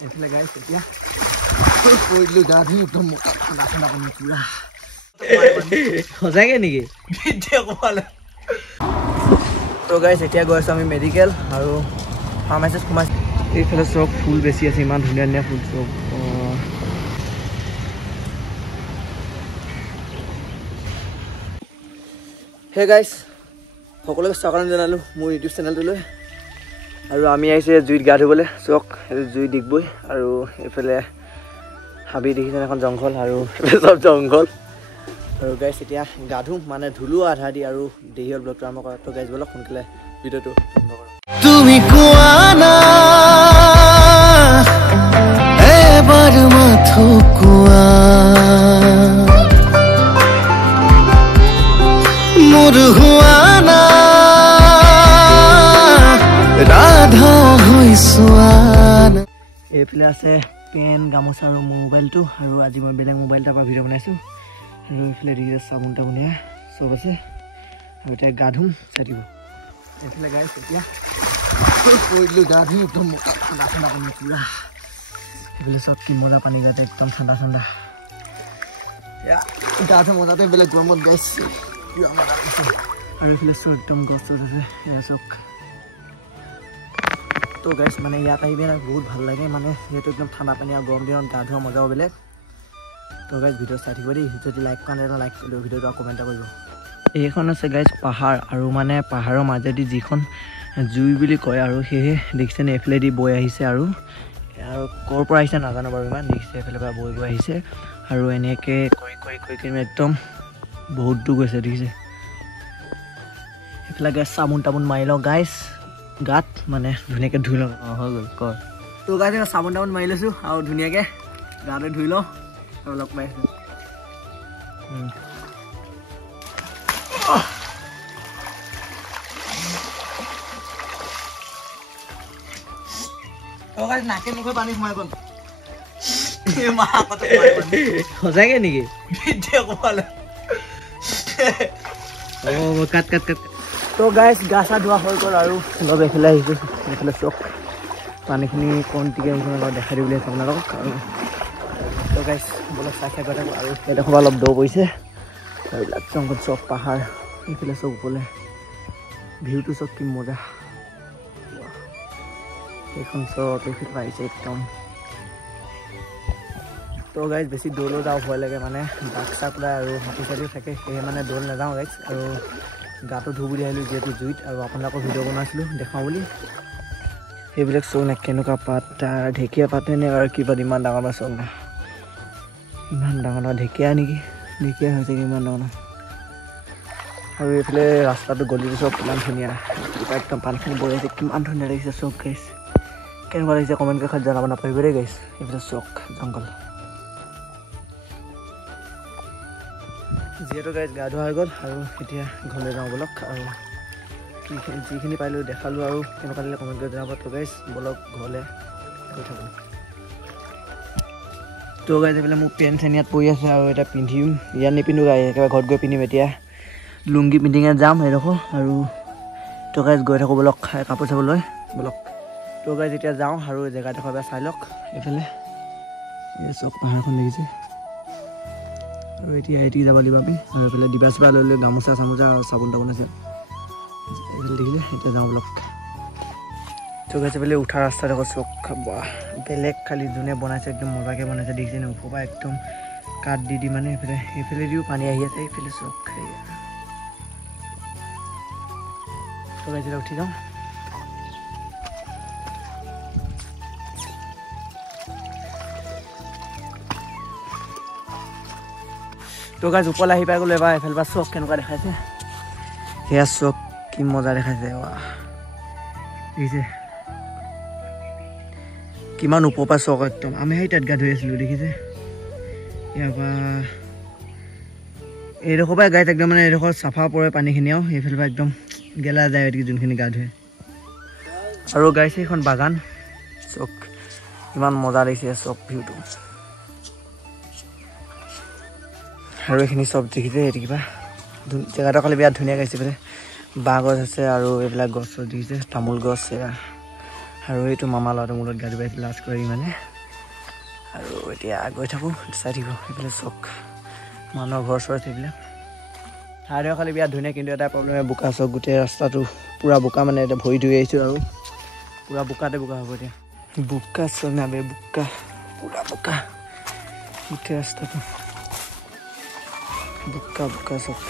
এইফালে গাইছ এতিয়া কৰিলো গা ধুই একদম ঠাণ্ডা ঠাণ্ডা পানী পুৰা সজাগে নেকি তো গাইছ এতিয়া গৈ আছো আমি মেডিকেল আৰু ফাৰ্মাচিত সোমাইছো এইফালে চব ফুল বেছি আছে ইমান ধুনীয়া ধুনীয়া ফুল চব হে গাইছ সকলোকে স্বাগতম জনালো মোৰ ইউটিউব চেনেলটোলৈ আৰু আমি আহিছে জুইত গা ধুবলৈ চক জুই ডিগবৈ আৰু এইফালে হাবি দেখিছেনে এখন জংঘল আৰু চব জংঘল আৰু গাইছ এতিয়া গা ধুম মানে ধুলো আধা দি আৰু দেহি হ'ল ব্লগটো আৰম্ভ কৰা তো গাইছ বলক সোনকালে ভিডিঅ'টো আৰম্ভ কৰোঁ তুমি কোৱা না এবাৰ মাথো কোৱা মোৰ হোৱা না ৰাধা হৈছোৱান এইফালে আছে পেন গামোচা আৰু মোবাইলটো আৰু আজি মই বেলেগ মোবাইল এটাৰ পৰা ভিডিঅ' বনাইছোঁ আৰু এইফালে দেখিছে চাবোন তাবোনীয়া চব আছে আৰু এতিয়া গা ধুম চাই দিব এইফালে গাইছ এতিয়া কৰিলোঁ গা ধুই একদম ঠাণ্ডা ঠাণ্ডা পানী পুৰা এইফালে চব কি মজা পানী গাতে একদম ঠাণ্ডা ঠাণ্ডা গা ধুই মজাতে বেলেগ গৰমত গাইছ আৰু এইফালে চব একদম গছ চছ আছে এয়া চক তো গাইছ মানে ইয়াত আহি পেলাই বহুত ভাল লাগে মানে যিহেতু একদম ঠাণ্ডা পানী আৰু গৰম দিনত গা ধোৱা মজাও বেলেগ তো গাইছ ভিডিঅ' চাই থাকিব দেই যদি লাইক কৰা নাই লাইক কৰিলেও ভিডিঅ'টো কমেণ্ট এটা কৰিব এইখন আছে গাইছ পাহাৰ আৰু মানে পাহাৰৰ মাজেদি যিখন জুই বুলি কয় আৰু সেয়ে দেখিছেনে এইফালেদি বৈ আহিছে আৰু ক'ৰ পৰা আহিছে নাজানো বাৰু ইমান দেখিছে এইফালে পৰা বৈ গৈ আহিছে আৰু এনেকৈ কৰি কৰি কৰি কৰি একদম বহুত দূৰ গৈছে দেখিছে এইফালে গাইছ চাবোন তাবোন মাৰি লওঁ গাইছ গাত মানে ধুনীয়াকৈ ধুই লওঁ হৈ গ'ল কৰ তো গাইছ চাবোন তাবোন মাৰি লৈছোঁ আৰু ধুনীয়াকৈ গাতে ধুই লওঁ আৰু লগ পাই আছোঁ নাকে মুখে পানী সোমাই গ'ল সঁচাকে নেকি কাট কাট কাট তো গাইছ গা চা ধোৱা হৈ গ'ল আৰু অলপ এইফালে আহিছোঁ এইফালে চক পানীখিনি কমটিকৈ আহিছে অলপ দেখাই দিবলৈ আছে আপোনালোকক আৰু তো গাইছ অলপ চাই খাই গৈ থাকোঁ আৰু এইডোখৰ অলপ দ পৰিছে আৰু এইবিলাক জংঘল চব পাহাৰ এইফালে চব ওপৰলৈ ভিউটো চব কি মজা এইখন চব এইফালে আহিছে একদম তো গাইছ বেছি দৌৰলৈ যাওঁ ভয় লাগে মানে বাঘ চাক ওলাই আৰু হাতী চাতিও থাকে সেয়ে মানে দৌৰ নাযাওঁ গাইছ আৰু গাটো ধুই বুলি আহিলোঁ যিহেতু জুইত আৰু আপোনালোকৰ ভিডিঅ' বনাইছিলোঁ দেখাওঁ বুলি সেইবিলাক চোক নাই কেনেকুৱা পাত তাৰ ঢেকীয়া পাতে নে আৰু কি পাত ইমান ডাঙৰ বা চোক না ইমান ডাঙৰ ডাঙৰ ঢেকীয়া নেকি ঢেকীয়া হৈছে ইমান ডাঙৰ আৰু এইফালে ৰাস্তাটো গলিটো চব কিমান ধুনীয়া একদম পানীখিনি বৈ আহিছে কিমান ধুনীয়া লাগিছে চক গাইছ কেনেকুৱা লাগিছে কমেণ্ট কাষত জনাব নাপাৰিব দেই গাইছ এইফালে চক জংঘল যিহেতু গাইছ গা ধোৱা হৈ গ'ল আৰু এতিয়া ঘৰলৈ যাওঁ বলক আৰু যিখিনি পাৰিলোঁ দেখালোঁ আৰু কেনেকুৱা লাগিলে কমেণ্ট কৰি জনাব তো গাইছ বলক ঘৰলৈ গৈ থাকোঁ তো গাইছ এইফালে মোৰ পেণ্ট চেন ইয়াত পৰি আছে আৰু এতিয়া পিন্ধিম ইয়াত নিপিন্ধো গাই একেবাৰে ঘৰত গৈ পিন্ধিম এতিয়া লুংগি পিন্ধিঙে যাম সেইডোখৰ আৰু তো গাইছ গৈ থাকোঁ বলক কাপোৰ চাবলৈ বলক তো গাইছ এতিয়া যাওঁ আৰু জেগাডোখৰ পৰা চাই লওক এইফালে এই চক পাহাৰখন দেখিছে আৰু এতিয়া এটি যাব লাগিব আমি আৰু এইফালে ডিবা চিবা লৈ লৈ গামোচা চামোচা আৰু চাবোন তাবোন আছে এইফালে দেখিলে এতিয়া যাওঁ বলক তো গাইছ এইফালে উঠা ৰাস্তাডোখৰ চক বাহ বেলেগ খালি যোনে বনাইছে একদম মজাকৈ বনাইছে দেখিছে নে ওপৰৰ পৰা একদম কাঠ দি মানে এইফালেদিও পানী আহি আছে এইফালে চক তো গাইছ উঠি যাওঁ তো গাইছ ওপৰলৈ আহি পাই গ'লো এবাৰ এইফালে পৰা চক কেনেকুৱা দেখাইছে সেয়া চক কি মজা দেখাইছে দেখিছে কিমান ওপৰৰ পৰা চক একদম আমি সেই তাত গা ধুই আছিলোঁ দেখিছে ইয়াৰ পৰা এইডোখৰ পৰা গাইত একদম মানে এইডোখৰ চাফা পৰে পানীখিনি আৰু সেইফালৰ পৰা একদম গেলা যায় গতিকে যোনখিনি গা ধুৱে আৰু গাইছে এইখন বাগান চক ইমান মজা লাগিছে চক ভিউটো আৰু এইখিনি চব দেখিছে এইটো কিবা জেগাটো খালি বিৰাট ধুনীয়া গাইছে বোলে বাঁহ গছ আছে আৰু এইবিলাক গছ দেখিছে তামোল গছ এয়া আৰু এইটো মামা ল'ৰাটো মূৰত গা ধুৱাইছে লাজ কৰি মানে আৰু এতিয়া গৈ থাকোঁ চাই থাকিব সেইফালে চক মানুহৰ ঘৰ চৰ সেইবিলাক ঠাইডোখৰ খালি বিৰাট ধুনীয়া কিন্তু এটা প্ৰব্লেম বোকা চক গোটেই ৰাস্তাটো পূৰা বোকা মানে এতিয়া ভৰি ধুই আহিছোঁ আৰু পূৰা বোকাতে বোকা হ'ব এতিয়া বোকা চক নাবে বোকা পূৰা বোকা গোটেই ৰাস্তাটো বোকা বোকা চক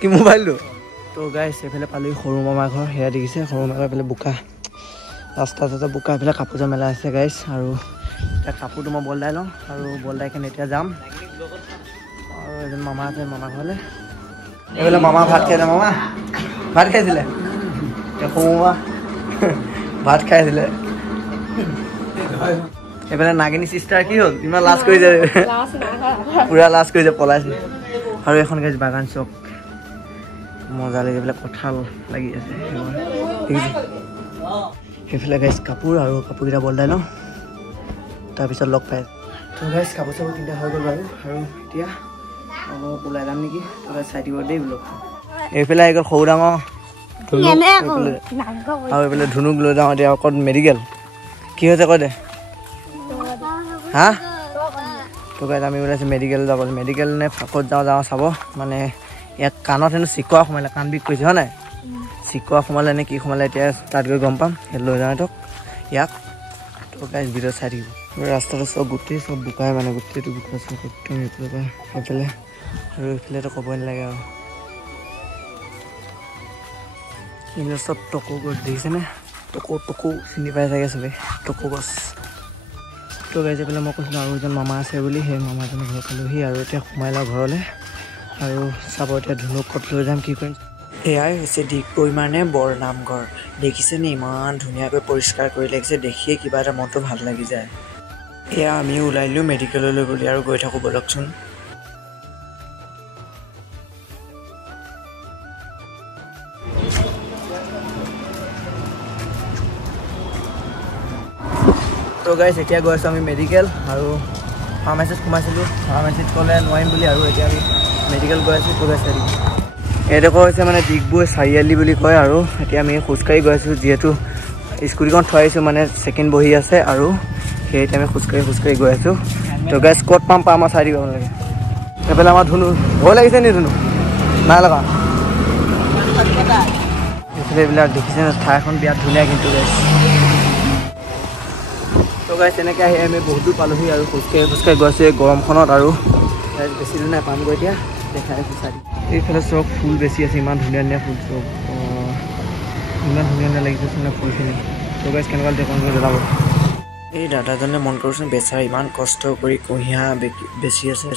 কি মোবাইলটো তো গাইছ এইফালে পালোঁ সৰু মামাৰ ঘৰ সেয়া দেখিছে সৰু মামাৰ এইফালে বোকা ৰাস্তা চাস্তা বোকা এইফালে কাপোৰ যে মেলা আছে গাইছ আৰু এতিয়া কাপোৰটো মই বলদাই লওঁ আৰু বলদাই কিনে এতিয়া যাম আৰু এজন মামা আছে মামাৰ ঘৰলৈ এইফালে মামা ভাত খাইছে মামা ভাত খাইছিলে সৰু মামা ভাত খাইছিলে এইফালে নাগিনী চিষ্টাৰ কি হ'ল ইমান লাজ কৰিছে পূৰা লাজ কৰিছে পলাইছে আৰু এখন গাইছ বাগান চক মজা লাগে এইবিলাক কঁঠাল লাগি আছে সেইফালে গাইছ কাপোৰ আৰু কাপোৰকেইটা বলদাই লওঁ তাৰপিছত লগ পাই তো গাইছ কাপোৰ চাপোৰ তিনিটা হৈ গ'ল বাৰু আৰু এতিয়া অলপ ওলাই যাম নেকি তই চাই দিব দেই বোলো এইফালে আহি গ'ল সৰু ডাঙৰ আৰু এইফালে ধুনুক লৈ যাওঁ এতিয়া অকল মেডিকেল কি হৈছে কৈ দে হা তো গাইছ আমি ওলাইছোঁ মেডিকেল যাব মেডিকেল নে ফাকত যাওঁ চাব মানে ইয়াত কাণত হেনো চিকোৱা সোমালে কাণ বিষ কৰিছে হয় নাই চিকোৱা সোমালে নে কি সোমালে এতিয়া তাত গৈ গম পাম সেই লৈ যাওঁ তোক ইয়াক তো গাইছ ভিডিঅ' চাই থাকিব ৰাস্তাটো চব গোটেই চব বোকাই মানে গোটেইটো বোকা চব একদম এইফালে পৰা সেইফালে আৰু এইফালেতো ক'বই নালাগে আৰু এইবিলাক চব টকৌ গছ দেখিছেনে টকৌ চিনি পাই চাগে চবেই টকৌ গছ তো গাইছ এইফালে মই কৈছিলোঁ আৰু এজন মামা আছে বুলি সেই মামাজনৰ ঘৰ পালোহি আৰু এতিয়া সোমাই লওঁ ঘৰলৈ আৰু চাব এতিয়া ধুনুক ক'ত লৈ যাম কি কৰিম এয়াই হৈছে দিগপৰিমাণে বৰ নামঘৰ দেখিছেনে ইমান ধুনীয়াকৈ পৰিষ্কাৰ কৰি লাগিছে দেখিয়ে কিবা এটা মনটো ভাল লাগি যায় এয়া আমিও ওলাই দিলোঁ মেডিকেললৈ বুলি আৰু গৈ থাকোঁ ব'লকচোন তো গাইছ এতিয়া গৈ আছোঁ আমি মেডিকেল আৰু ফাৰ্মাচীত সোমাইছিলোঁ ফাৰ্মাচীত ক'লে নোৱাৰিম বুলি আৰু এতিয়া আমি মেডিকেল গৈ আছোঁ তো গাইছ এইডোখৰ হৈছে মানে ডিগবৈ চাৰিআলি বুলি কয় আৰু এতিয়া আমি খোজকাঢ়ি গৈ আছোঁ যিহেতু স্কুটিখন থৈ আহিছোঁ মানে ছেকেণ্ড বহি আছে আৰু সেইতে আমি খোজকাঢ়ি গৈ আছোঁ তো গাইছ ক'ত পাম আমাৰ চাই দিব লাগে এইফালে আমাৰ ধুনু ভয় লাগিছে নি ধুনু নাই লগা এইফালে এইবিলাক দেখিছে ঠাইখন বিৰাট ধুনীয়া কিন্তু গাইছ তো গাইছ তেনেকৈ আহি আমি বহুত দূৰ পালোহি আৰু খোজকাঢ়ি গৈ আছোঁ এই গৰমখনত আৰু বেছি দূৰ নাই পামগৈ এতিয়া দেখাই আছোঁ চাই এইফালে চব ফুল বেছি আছে ইমান ধুনীয়া ধুনীয়া ফুল চব ইমান ধুনীয়া লাগিছে চোন ফুলখিনি তো গাইছ কেনেকুৱা দেখোন জনাব এই দাদাজনে মন কৰিছোঁ বেচাৰ ইমান কষ্ট কৰি কুঁহিয়াৰ বেছি আছে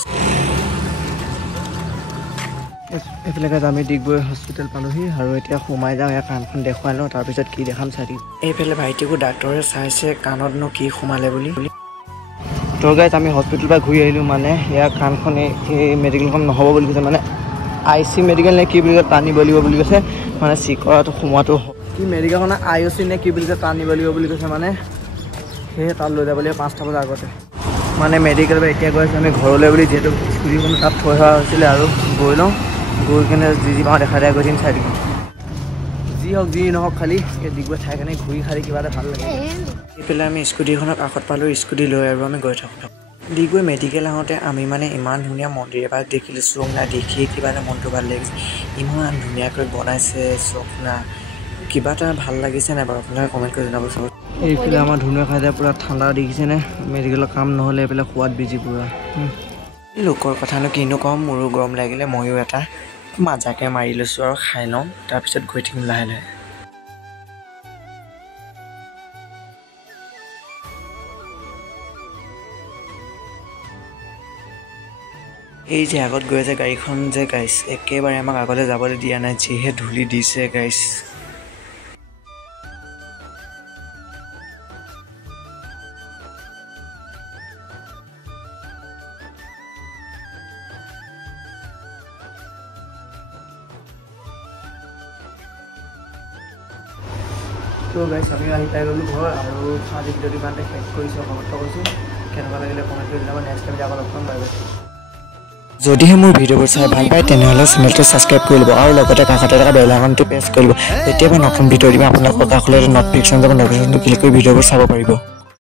এইফালে গাইছ আমি ডিগবৈ হস্পিটেল পালোহি আৰু এতিয়া সোমাই যাওঁ ইয়াৰ কাণখন দেখুৱাই লওঁ তাৰপিছত কি দেখাম চাই দিম এইফালে ভাইটিকো ডাক্তৰে চাইছে কাণতনো কি সোমালে বুলি তো গাইছ আমি হস্পিটেলৰ পৰা ঘূৰি আহিলোঁ মানে ইয়াৰ কাণখন এই মেডিকেলখন নহ'ব বুলি কৈছে মানে IC মেডিকেল নে কি বুলি কয় টানিব লাগিব বুলি কৈছে মানে চিকৰাটো সোমোৱাটো কি মেডিকেলখন IOC নে কি বুলি কয় টানিব লাগিব বুলি কৈছে মানে সেয়ে তাত লৈ যাব লাগিব 5টা বজাৰ আগতে মানে মেডিকেলৰ পৰা এতিয়া গৈ আছোঁ আমি ঘৰলৈ বুলি যিহেতু স্কুটিখন তাত থৈ অহা হৈছিলে আৰু গৈ লওঁ গৈ কিনে যি পাওঁ দেখা দিয়া গৈ দিম চাই দিম যি হওক যি নহওক খালি এই ডিগবৈ ঠাইখিনি ঘূৰি খালি কিবা এটা ভাল লাগে এইফালে আমি স্কুটিখনৰ কাষত পালোঁ স্কুটি লৈ আৰু আমি গৈ থাকোঁ ডিগবৈ মেডিকেল আহোঁতে আমি মানে ইমান ধুনীয়া মন্দিৰ এবাৰ দেখিলোঁ চোকনা দেখিয়ে কিবা এটা মনটো ভাল লাগিছে ইমান ধুনীয়াকৈ বনাইছে চোকনা কিবা এটা ভাল লাগিছে নাই বাৰু আপোনালোকে কমেণ্ট কৰি জনাব চাব এইফালে আমাৰ ধুনীয়া খাই যায় পূৰা ঠাণ্ডা দেখিছেনে মেডিকেলৰ কাম নহ'লে এইফালে সোৱাদ বিজি পূৰা লোকৰ কথানো কিনো ক'ম মোৰো গৰম লাগিলে ময়ো এটা মাজাকে মাৰি লৈছোঁ আৰু খাই লওঁ তাৰপিছত গৈ থাকিম লাহে লাহে এই যে আগত গৈ আছে গাড়ীখন যে গাইছ একেবাৰে আমাক আগলৈ যাবলৈ দিয়া নাই যিহে ধূলি দিছে গাইছ তো গাইছ আমি আহি পাই গ'লোঁ ঘৰ আৰু আজি ভিডিঅ'টো ইমানতে শেষ কৰিছোঁ সমাপ্ত কৰিছোঁ কেনেকুৱা লাগিলে কমেণ্ট কৰি জনাব নেক্সট টাইম যাব লগ পাম বাই বাই যদিহে মোৰ ভিডিঅ'বোৰ চাই ভাল পায় তেনেহ'লে চেনেলটো ছাবস্ক্ৰাইব কৰি ল'ব আৰু লগতে কাষতে থকা বেল আইকনটো প্ৰেছ কৰি ল'ব। যেতিয়া মই নতুন ভিডিঅ' দিম আপোনালোকৰ কাষলৈ ন'টিফিকেশ্যন যাব, ন'টিফিকেশ্যনটো ক্লিক কৰি ভিডিঅ'বোৰ চাব পাৰিব।